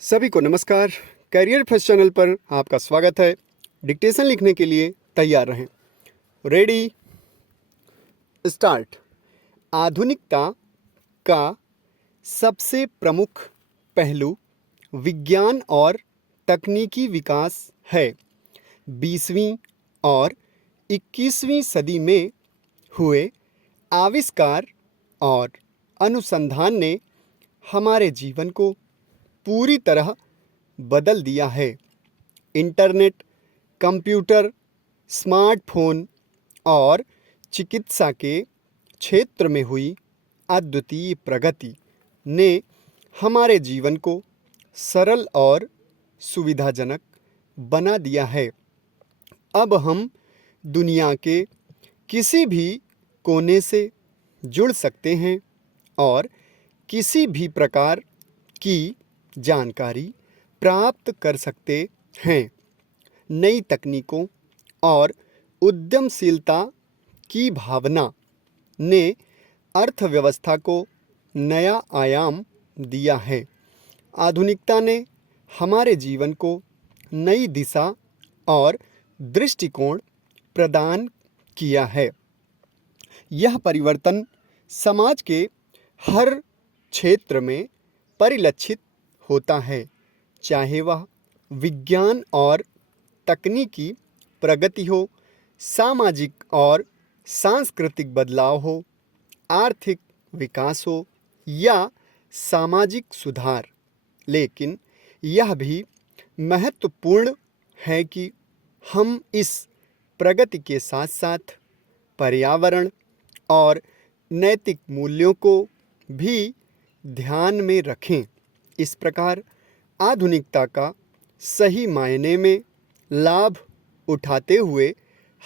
सभी को नमस्कार। करियर फर्स्ट चैनल पर आपका स्वागत है। डिक्टेशन लिखने के लिए तैयार रहें। Ready start. आधुनिकता का सबसे प्रमुख पहलू विज्ञान और तकनीकी विकास है। 20वीं और 21वीं सदी में हुए आविष्कार और अनुसंधान ने हमारे जीवन को पूरी तरह बदल दिया है। इंटरनेट, कंप्यूटर, स्मार्टफोन और चिकित्सा के क्षेत्र में हुई अद्वितीय प्रगति ने हमारे जीवन को सरल और सुविधाजनक बना दिया है। अब हम दुनिया के किसी भी कोने से जुड़ सकते हैं और किसी भी प्रकार की जानकारी प्राप्त कर सकते हैं। नई तकनीकों और उद्यमशीलता की भावना ने अर्थव्यवस्था को नया आयाम दिया है। आधुनिकता ने हमारे जीवन को नई दिशा और दृष्टिकोण प्रदान किया है। यह परिवर्तन समाज के हर क्षेत्र में परिलक्षित होता है, चाहे वह विज्ञान और तकनीकी प्रगति हो, सामाजिक और सांस्कृतिक बदलाव हो, आर्थिक विकास हो या सामाजिक सुधार। लेकिन यह भी महत्वपूर्ण है कि हम इस प्रगति के साथ साथ पर्यावरण और नैतिक मूल्यों को भी ध्यान में रखें। इस प्रकार आधुनिकता का सही मायने में लाभ उठाते हुए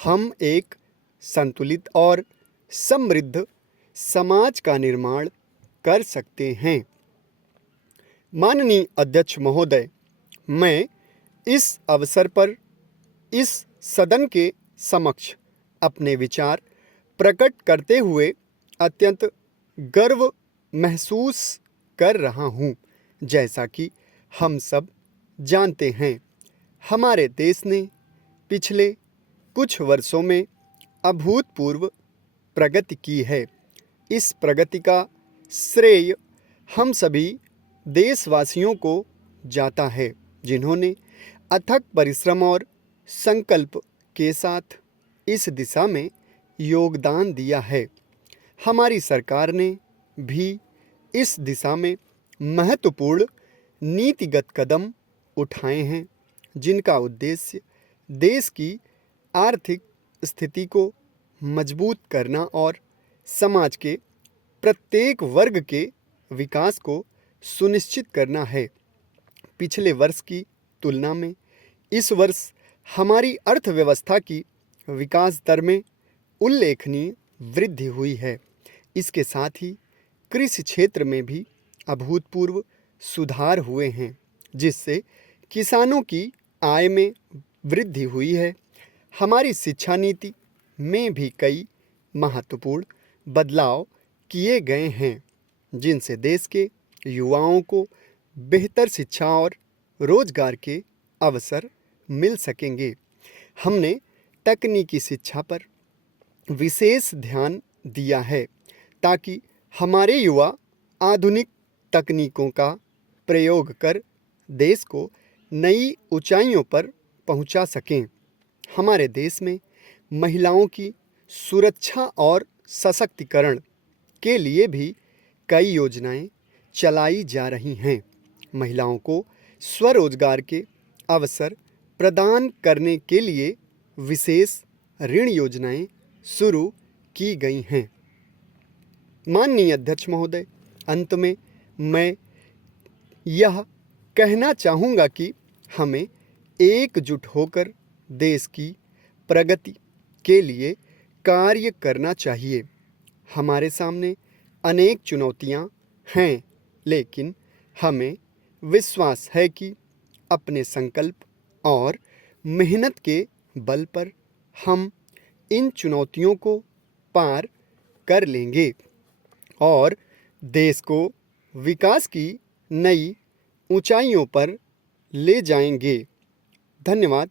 हम एक संतुलित और समृद्ध समाज का निर्माण कर सकते हैं। माननीय अध्यक्ष महोदय, मैं इस अवसर पर इस सदन के समक्ष अपने विचार प्रकट करते हुए अत्यंत गर्व महसूस कर रहा हूँ। जैसा कि हम सब जानते हैं, हमारे देश ने पिछले कुछ वर्षों में अभूतपूर्व प्रगति की है। इस प्रगति का श्रेय हम सभी देशवासियों को जाता है, जिन्होंने अथक परिश्रम और संकल्प के साथ इस दिशा में योगदान दिया है। हमारी सरकार ने भी इस दिशा में महत्वपूर्ण नीतिगत कदम उठाए हैं, जिनका उद्देश्य देश की आर्थिक स्थिति को मजबूत करना और समाज के प्रत्येक वर्ग के विकास को सुनिश्चित करना है। पिछले वर्ष की तुलना में इस वर्ष हमारी अर्थव्यवस्था की विकास दर में उल्लेखनीय वृद्धि हुई है। इसके साथ ही कृषि क्षेत्र में भी अभूतपूर्व सुधार हुए हैं, जिससे किसानों की आय में वृद्धि हुई है। हमारी शिक्षा नीति में भी कई महत्वपूर्ण बदलाव किए गए हैं, जिनसे देश के युवाओं को बेहतर शिक्षा और रोजगार के अवसर मिल सकेंगे। हमने तकनीकी शिक्षा पर विशेष ध्यान दिया है, ताकि हमारे युवा आधुनिक तकनीकों का प्रयोग कर देश को नई ऊंचाइयों पर पहुंचा सकें। हमारे देश में महिलाओं की सुरक्षा और सशक्तिकरण के लिए भी कई योजनाएं चलाई जा रही हैं। महिलाओं को स्वरोजगार के अवसर प्रदान करने के लिए विशेष ऋण योजनाएं शुरू की गई हैं। माननीय अध्यक्ष महोदय, अंत में मैं यह कहना चाहूँगा कि हमें एकजुट होकर देश की प्रगति के लिए कार्य करना चाहिए। हमारे सामने अनेक चुनौतियाँ हैं, लेकिन हमें विश्वास है कि अपने संकल्प और मेहनत के बल पर हम इन चुनौतियों को पार कर लेंगे और देश को विकास की नई ऊंचाइयों पर ले जाएंगे। धन्यवाद।